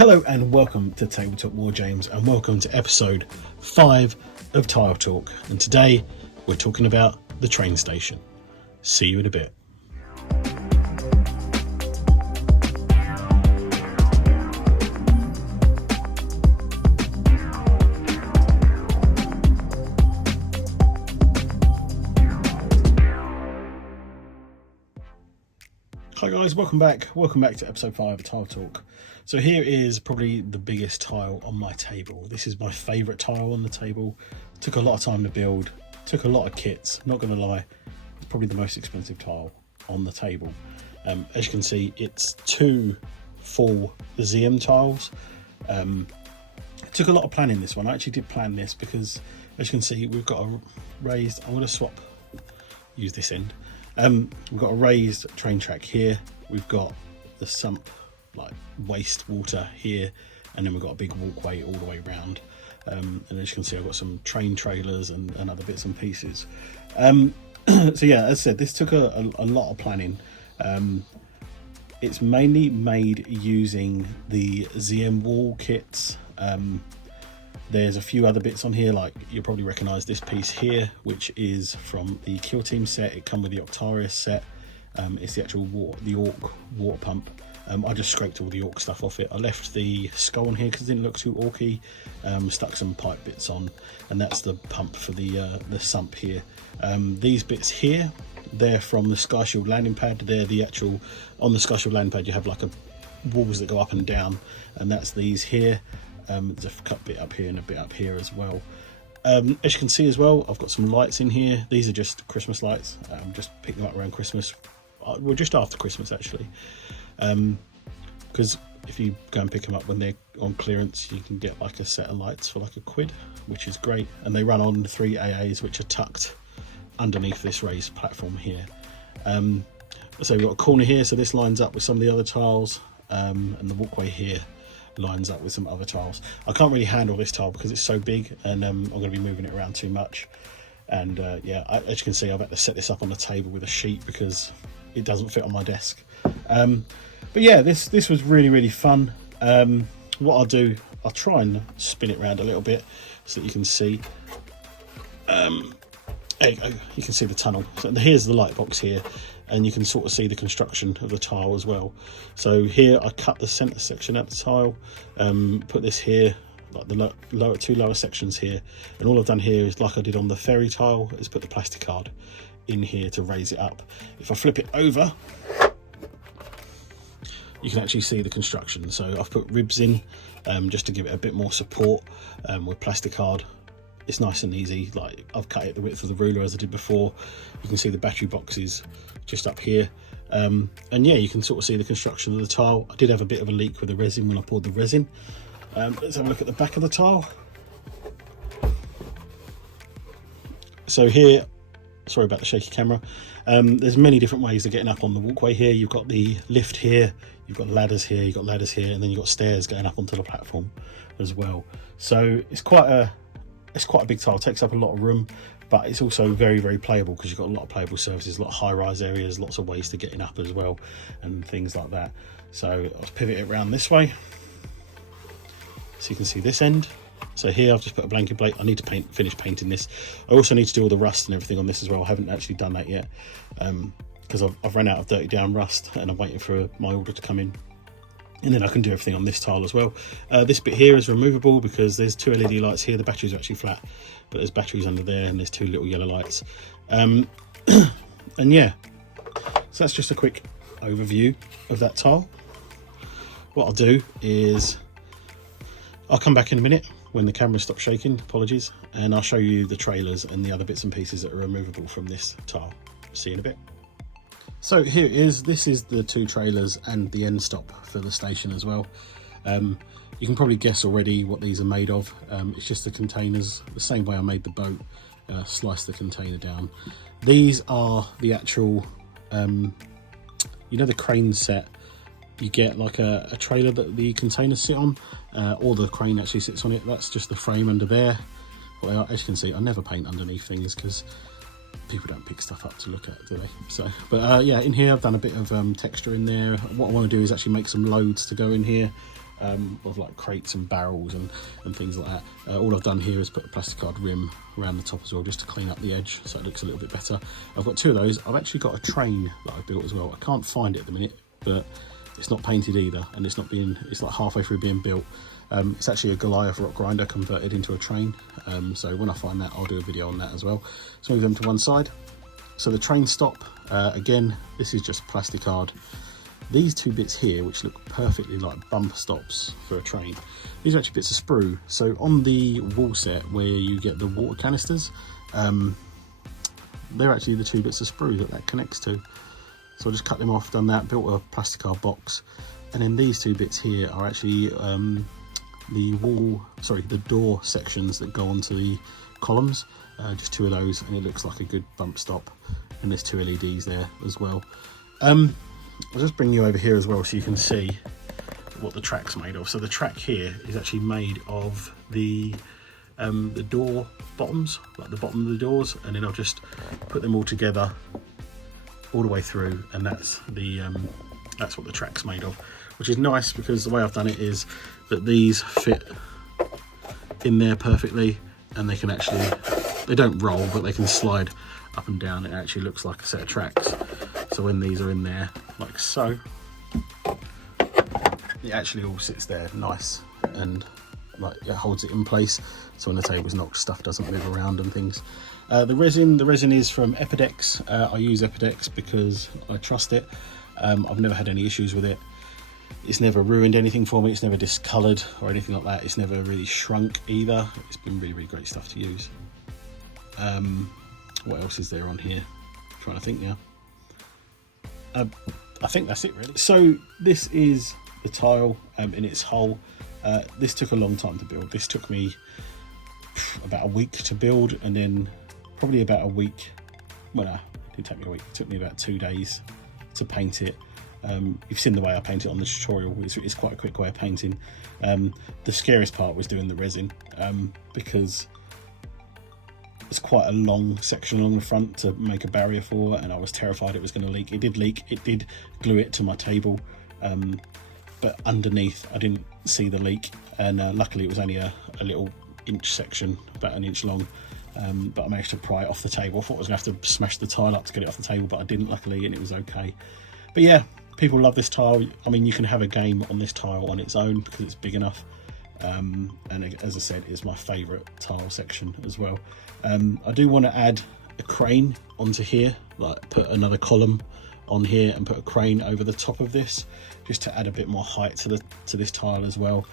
Hello and welcome to Tabletop War James, and welcome to episode 5 of Tile Talk. And today we're talking about the train station. See you in a bit. Hi guys, welcome back to episode 5 of Tile Talk. So here is probably the biggest tile on my table. This is my favourite tile on the table. Took a lot of time to build, took a lot of kits, not gonna lie, it's probably the most expensive tile on the table. As you can see, it's 2 full ZM tiles. It took a lot of planning this one. I actually did plan this because, as you can see, we've got a raised, I'm gonna use this end. We've got a raised train track here, we've got the sump, like waste water here, and then we've got a big walkway all the way around. And as you can see, I've got some train trailers and other bits and pieces. So yeah, as I said, this took a lot of planning. It's mainly made using the ZM wall kits. There's a few other bits on here, like you'll probably recognise this piece here, which is from the Kill Team set. It come with the Octarius set. It's the actual orc water pump. I just scraped all the orc stuff off it. I left the skull on here because it didn't look too orky. Stuck some pipe bits on, and that's the pump for the sump here. These bits here, they're from the Sky Shield landing pad. They're the actual, on the Sky Shield landing pad you have like walls that go up and down, and that's these here. There's a cut bit up here and a bit up here as well. As you can see as well, I've got some lights in here. These are just Christmas lights. Just picked them up around Christmas. Well, just after Christmas actually. Because if you go and pick them up when they're on clearance, you can get like a set of lights for like £1, which is great. And they run on 3 AAs, which are tucked underneath this raised platform here. So we've got a corner here, so this lines up with some of the other tiles, and the walkway here lines up with some other tiles. I can't really handle this tile because it's so big, and I'm going to be moving it around too much. And yeah, as you can see, I've had to set this up on the table with a sheet because it doesn't fit on my desk. But yeah, this was really fun. What I'll do, I'll try and spin it around a little bit so that you can see. There you go, you can see the tunnel. So here's the light box here, and you can sort of see the construction of the tile as well. So here I cut the center section out the tile, put this here, like the two lower sections here, and all I've done here is, like I did on the ferry tile, is put the plastic card in here to raise it up. If I flip it over, you can actually see the construction. So I've put ribs in just to give it a bit more support with plastic card. It's nice and easy. Like, I've cut it the width of the ruler as I did before. You can see the battery boxes just up here, and yeah, you can sort of see the construction of the tile. I did have a bit of a leak with the resin when I poured the resin. Let's have a look at the back of the tile. So here, sorry about the shaky camera, there's many different ways of getting up on the walkway here. You've got the lift here, you've got ladders here, you've got ladders here, and then you've got stairs going up onto the platform as well. So it's quite a big tile. It takes up a lot of room, but it's also very playable because you've got a lot of playable surfaces, a lot of high-rise areas, lots of ways to getting up as well, and things like that. So I'll pivot it around this way so you can see this end. So here I've just put a blanket plate. I need to finish painting this. I also need to do all the rust and everything on this as well. I haven't actually done that yet because I've run out of dirty down rust, and I'm waiting for my order to come in, and then I can do everything on this tile as well. This bit here is removable because there's 2 LED lights here. The batteries are actually flat, but there's batteries under there, and there's 2 little yellow lights. And yeah, so that's just a quick overview of that tile. What I'll do is I'll come back in a minute when the camera stops shaking, apologies, and I'll show you the trailers and the other bits and pieces that are removable from this tile. See you in a bit. So here it is. This is the 2 trailers and the end stop for the station as well. You can probably guess already what these are made of. It's just the containers, the same way I made the boat, slice the container down. These are the actual, you know, the crane set. You get like a trailer that the containers sit on, or the crane actually sits on it. That's just the frame under there. Well, as you can see, I never paint underneath things because people don't pick stuff up to look at, do they? So, but yeah, in here I've done a bit of texture in there. What I want to do is actually make some loads to go in here. of like crates and barrels and things like that. All I've done here is put a plastic card rim around the top as well, just to clean up the edge so it looks a little bit better. I've got 2 of those. I've actually got a train that I built as well. I can't find it at the minute, but it's not painted either, and it's like halfway through being built. It's actually a Goliath rock grinder converted into a train, so when I find that, I'll do a video on that as well. So move them to one side. So the train stop, again, this is just plastic card. These 2 bits here, which look perfectly like bumper stops for a train, these are actually bits of sprue. So on the wall set where you get the water canisters, they're actually the 2 bits of sprue that connects to. So I just cut them off, done that, built a plastic card box, and then these 2 bits here are actually the door sections that go onto the columns. Just 2 of those, and it looks like a good bump stop. And there's 2 LEDs there as well. I'll just bring you over here as well so you can see what the track's made of. So the track here is actually made of the door bottoms, like the bottom of the doors, and then I'll just put them all together all the way through, and that's what the track's made of, which is nice because the way I've done it is that these fit in there perfectly, and they can actually, they don't roll, but they can slide up and down. It actually looks like a set of tracks. So when these are in there like so, it actually all sits there nice, and like it holds it in place, so when the table's knocked, stuff doesn't move around and things. The resin is from Ep5. I use Ep5 because I trust it. I've never had any issues with it. It's never ruined anything for me. It's never discoloured or anything like that. It's never really shrunk either. It's been really, really great stuff to use. What else is there on here? I'm trying to think now. I think that's it really. So this is the tile in its whole. This took a long time to build. This took me about a week to build, and then probably about a week, well no, it didn't take me a week, it took me about 2 days to paint it. You've seen the way I paint it on the tutorial. It's quite a quick way of painting. The scariest part was doing the resin, because it's quite a long section along the front to make a barrier for, and I was terrified it was going to leak. It did leak. It did glue it to my table, but underneath I didn't see the leak, and luckily it was only a little inch section, about an inch long, but I managed to pry it off the table. I thought I was going to have to smash the tile up to get it off the table, but I didn't, luckily, and it was okay. But yeah, people love this tile. I mean, you can have a game on this tile on its own because it's big enough, and as I said, it's my favourite tile section as well. I do want to add a crane onto here, like put another column on here and put a crane over the top of this, just to add a bit more height to this tile as well.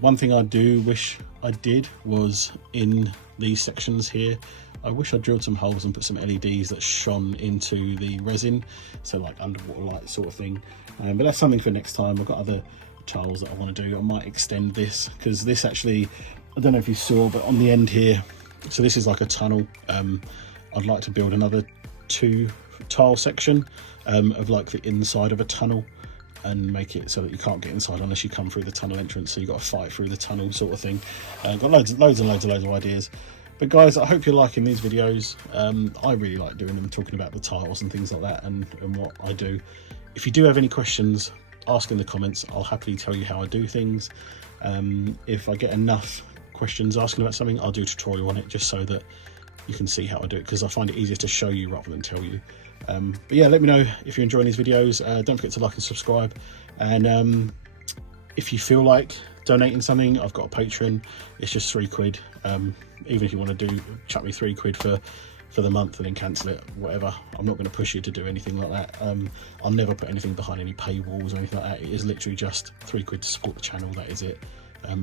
One thing I do wish I did was in these sections here, I wish I drilled some holes and put some LEDs that shone into the resin, so like underwater light sort of thing. But that's something for next time. I've got other tiles that I want to do. I might extend this, because this actually, I don't know if you saw, but on the end here, so this is like a tunnel. I'd like to build another 2 tile section of like the inside of a tunnel, and make it so that you can't get inside unless you come through the tunnel entrance, so you've got to fight through the tunnel sort of thing. Got loads of ideas. But guys, I hope you're liking these videos. I really like doing them, talking about the tiles and things like that, and what I do. If you do have any questions, ask in the comments. I'll happily tell you how I do things. If I get enough questions asking about something, I'll do a tutorial on it, just so that you can see how I do it, because I find it easier to show you rather than tell you. But yeah, let me know if you're enjoying these videos. Don't forget to like and subscribe, and if you feel like donating something, I've got a Patreon. It's just £3. Even if you want to chuck me £3 for the month and then cancel it, whatever. I'm not going to push you to do anything like that. I'll never put anything behind any paywalls or anything like that. It is literally just £3 to support the channel. That is it.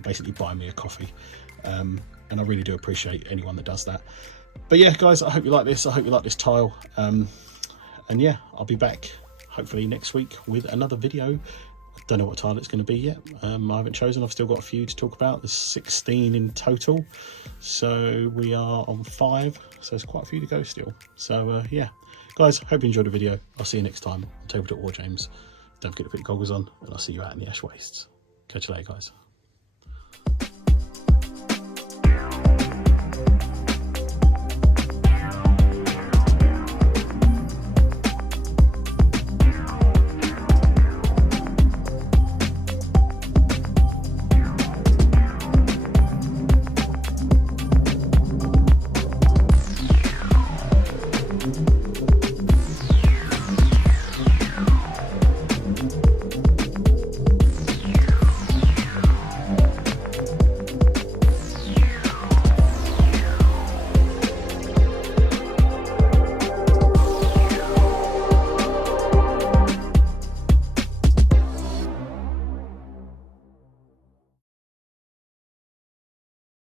Basically buy me a coffee, and I really do appreciate anyone that does that. But yeah, guys, I hope you like this. I hope you like this tile, and yeah, I'll be back hopefully next week with another video. Don't know what tile it's going to be yet. I haven't chosen. I've still got a few to talk about. There's 16 in total, so we are on 5, so there's quite a few to go still. So yeah, guys, hope you enjoyed the video. I'll see you next time on Tabletop War James. Don't forget to put your goggles on, and I'll see you out in the ash wastes. Catch you later, guys.